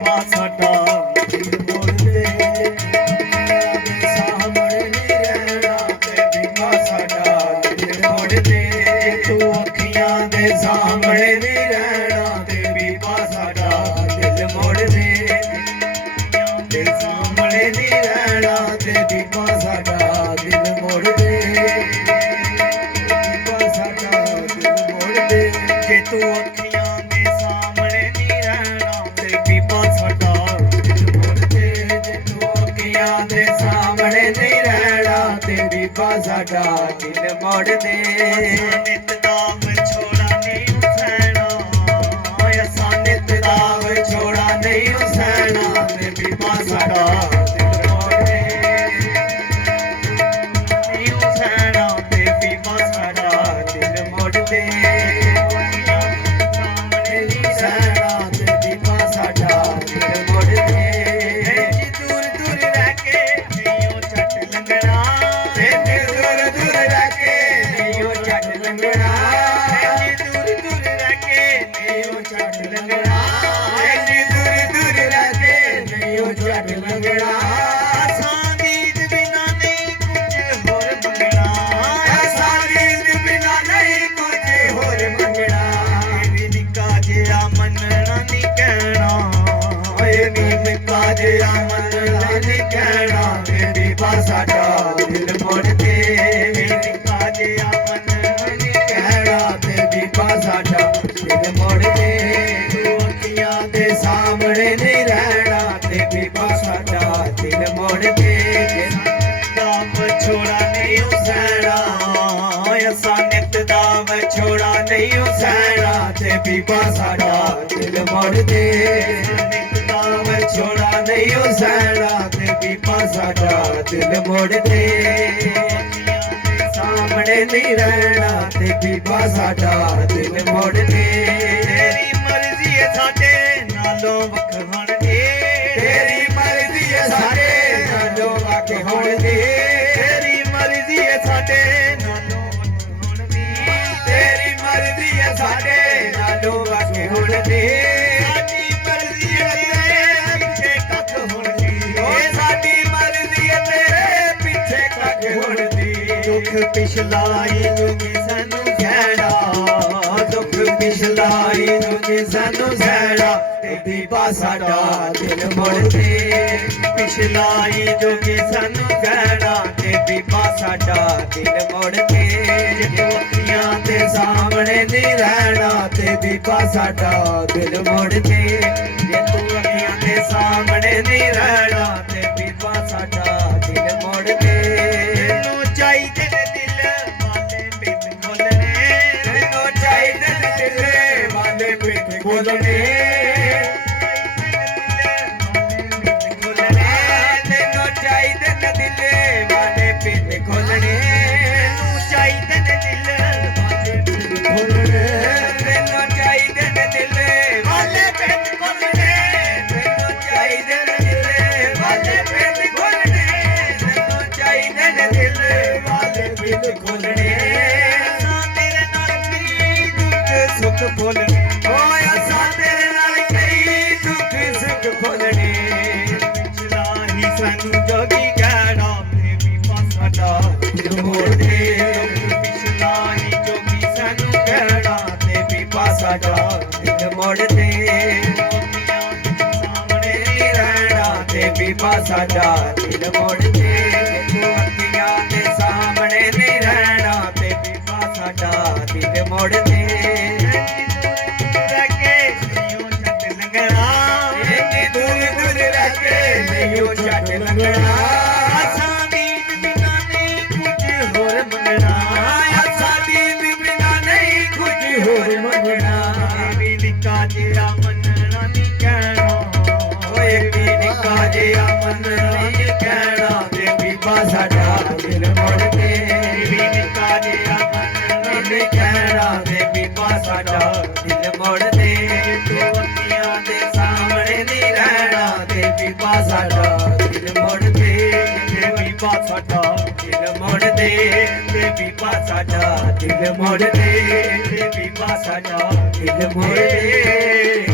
ਸਾਡਾ ਦਿਲ ਮੋੜ ਦੇ ਦੇ ਸਾਹਮਣੇ ਨਹੀਂ ਰਹਿਣਾ ਤੇ ਬੀਬਾ ਸਾਡਾ ਦਿਲ ਮੋੜ ਦੇ ਤੂੰ ਅੱਖੀਆਂ ਦੇ ਸਾਹਮਣੇ ਨਹੀਂ ਰਹਿਣਾ ਤੇ ਬੀਬਾ ਸਾਡਾ ਦਿਲ ਮੋੜ ਦੇ ਦੇ ਸਾਹਮਣੇ ਨਹੀਂ ਰਹਿਣਾ ਤੇ ਬੀਬਾ ਸਾਡਾ ਦਿਲ ਮੋੜ ਦੇ ਬੀਬਾ ਸਾਡਾ ਦਿਲ ਮੋੜ ਦੇ ਜੇ ਤੂੰ ਅੱਖੀਆਂ ਦੇ ਸਾਹਮਣੇ ਨਹੀਂ ਰਹਿਣਾ ਤੇ ਬੀਬਾ ਸਾਡਾ ਦਿਲ ਮੋੜ ਦੇ ਜੇ ਤੂੰ ਅੱਖੀਆਂ ਦੇ ਸਾਹਮਣੇ ਨਹੀਂ ਰਹਿਣਾ ਤੇ ਬੀਬਾ ਸਾਡਾ ਦਿਲ ਮੋੜ ਦੇ ਨਿਤ ਦਾ ਵਿਛੋੜਾ ਨਹੀਂ ਸਹਿਣਾ ਅਸਾਂ ਨਿਤ ਦਾ ਵਿਛੋੜਾ ਨਹੀਂ ਸਹਿਣਾ ਤੇ ਬੀਬਾ ਸਾਡਾ ਦਿਲ ਮੋੜ ਦੇ ਨਹੀਂ ਸਹਿਣਾ ਤੇ ਬੀਬਾ ਸਾਡਾ ਦਿਲ ਮੋੜ ਦੇ ਸਾਡਾ ਦਿਲ ਮੋੜ ਦੇ ਨਿੱਕਾ ਜਿਹਾ ਮਨ ਨਹੀਂ ਕਹਿਣਾ ਤੇ ਬੀਬਾ ਸਾਡਾ ਦਿਲ ਮੋੜ ਦੇ ਤੂੰ ਅੱਖੀਆਂ ਦੇ ਸਾਹਮਣੇ ਨਹੀਂ ਰਹਿਣਾ ਤੇ ਬੀਬਾ ਸਾਡਾ ਦਿਲ ਮੋੜ ਦੇ ਦਾ ਵਿਛੋੜਾ ਨਹੀਂ ਸਹਿਣਾ ਅਸਾਂ ਨਿਤ ਦਾ ਵਿਛੋੜਾ ਨਹੀਂ ਸਹਿਣਾ ਤੇ ਬੀਬਾ ਸਾਡਾ ਦਿਲ ਮੋੜ ਦੇ ਨਿਤ ਦਾ ਵਿਛੋੜਾ ਨਹੀਂ ਸਹਿਣਾ ਤੇ ਬੀਬਾ ਸਾਡਾ ਦਿਲ ਮੋੜ ਦੇ ਸਾਹਮਣੇ ਨਹੀਂ ਰਹਿਣਾ ਤੇ ਬੀਬਾ ਸਾਡਾ ਦਿਲ ਮੋੜ ਦੇ ਤੇਰੀ ਮਰਜ਼ੀ ਹੈ ਸਾਡੇ ਨਾਲੋਂ ਵੱਖ ਹੋਣ ਦੀ ਤੇਰੀ ਮਰਜ਼ੀ ਹੈ ਸਾਡੇ ਨਾਲੋਂ ਵੱਖ ਹੋਣ ਦੀ ਤੇਰੀ ਮਰਜ਼ੀ ਹੈ ਸਾਡੇ ਨਾਲੋਂ ਵੱਖ ਹੋਣ ਦੀ ਤੇਰੀ ਮਰਜ਼ੀ ਹੈ ਸਾਡੇ ਨਾਲੋਂ ਵੱਖ ਹੋਣ ਦੀ ਸਾਡੀ ਮਰਜ਼ੀ ਹੈ ਤੇਰੇ ਪਿੱਛੇ ਕੱਖ ਹੋਣ ਦੀ ਓ ਸਾਡੀ ਮਰਜ਼ੀ ਹੈ ਤੇਰੇ ਪਿੱਛੇ ਕੱਖ ਹੋਣ ਦੀ ਦੁੱਖ ਪਿਛਲਾਈ ਨੂੰ ਕੀ ਸਾਨੂੰ ਸਹਿਣਾ ਦੁੱਖ ਪਿਛਲਾਈ ਨੂੰ ਕੀ ਸਾਨੂੰ ਸਹਿਣਾ ਤੇ ਬੀਬਾ ਸਾਡਾ ਦਿਲ ਮੋੜ ਦੇ ਪਿਛਲਾਈ ਜੋ ਕਿ ਸਾਨੂੰ ਸਹਿਣਾ ਤੇ ਬੀਬਾ ਸਾਡਾ ਦਿਲ ਮੋੜ ਦੇ ਜੇ ਅੱਖੀਆਂ ਦੇ ਸਾਹਮਣੇ ਨਹੀਂ ਰਹਿਣਾ ਤੇ ਬੀਬਾ ਸਾਡਾ ਦਿਲ ਮੋੜ ਦੇ ਜੇ ਤੂੰ ਅੱਖੀਆਂ ਦੇ ਸਾਹਮਣੇ ਨਹੀਂ ਰਹਿਣਾ ਤੇ ਬੀਬਾ ਸਾਡਾ ਦਿਲ ਮੋੜ ਦੇ ਤੈਨੂੰ ਚਾਹੀਦੇ ਨੇ ਦਿਲ ਵਾਲੇ ਪਿੱਤ ਖੋਲਣੇ ਤੈਨੂੰ ਚਾਹੀਦੇ ਨੇ ਦਿਲ ਵਾਲੇ ਪਿੱਤ ਖੋਲਣੇ ਸਾਨੂੰ ਜੋਗੀ ਕਹਿਣਾ ਤੇ ਬੀਬਾ ਸਾਡਾ ਦਿਲ ਮੋੜ ਦੇ ਪਿਛਲਾ ਹੀ ਜੋਗੀ ਸਾਨੂੰ ਕਹਿਣਾ ਤੇ ਬੀਬਾ ਸਾਡਾ ਦਿਲ ਮੋੜ ਦੇ ਸਾਹਮਣੇ ਨਹੀਂ ਰਹਿਣਾ ਤੇ ਬੀਬਾ ਸਾਡਾ ਦਿਲ ਮੋੜ ਦੇ ਅੱਖੀਆਂ ਦੇ ਸਾਹਮਣੇ ਨਹੀਂ ਰਹਿਣਾ ਤੇ ਬੀਬਾ ਸਾਡਾ ਦਿਲ ਮੋੜ ਦੇ ਅਸਾਂ ਨੀਂਦ ਬਿਨਾ ਨਹੀਂ ਕੁਝ ਹੋਰ ਮੰਗਣਾ ਅਸਾਂ ਨੀਂਦ ਬਿਨਾ ਨਹੀਂ ਕੁਝ ਹੋਰ ਮੰਗਣਾ ਵੀ ਨਿੱਕਾ ਜਿਹਾ ਮੰਨਣਾ ਨਹੀਂ ਕਹਿਣਾ ਓਏ ਵੀ ਨਿੱਕਾ ਜਿਹਾ ਮੰਨਣਾ ਨਹੀਂ ਕਹਿਣਾ ਤੇ ਬੀਬਾ ਸਾਡਾ ਦਿਲ ਮੋੜ ਦੇ ਵੀ ਨਿੱਕਾ ਜਿਹਾ ਮੰਨਣਾ ਨਹੀਂ ਕਹਿਣਾ ਤੇ ਬੀਬਾ ਸਾਡਾ ਦਿਲ ਮੋੜ ਦੇ ਤੂੰ ਅੱਖੀਆਂ ਦੇ ਸਾਹਮਣੇ ਨਹੀਂ ਰਹਿਣਾ ਤੇ ਬੀਬਾ ਸਾਡਾ ਦਿਲ ਮੋੜ ਦੇ ਤੇ ਬੀਬਾ ਸਾਡਾ ਦਿਲ ਮੋੜ ਦੇ ਤੇ ਬੀਬਾ ਸਾਡਾ ਦਿਲ ਮੋੜ ਦੇ ਤੇ ਬੀਬਾ ਸਾਡਾ ਦਿਲ ਮੋੜ ਦੇ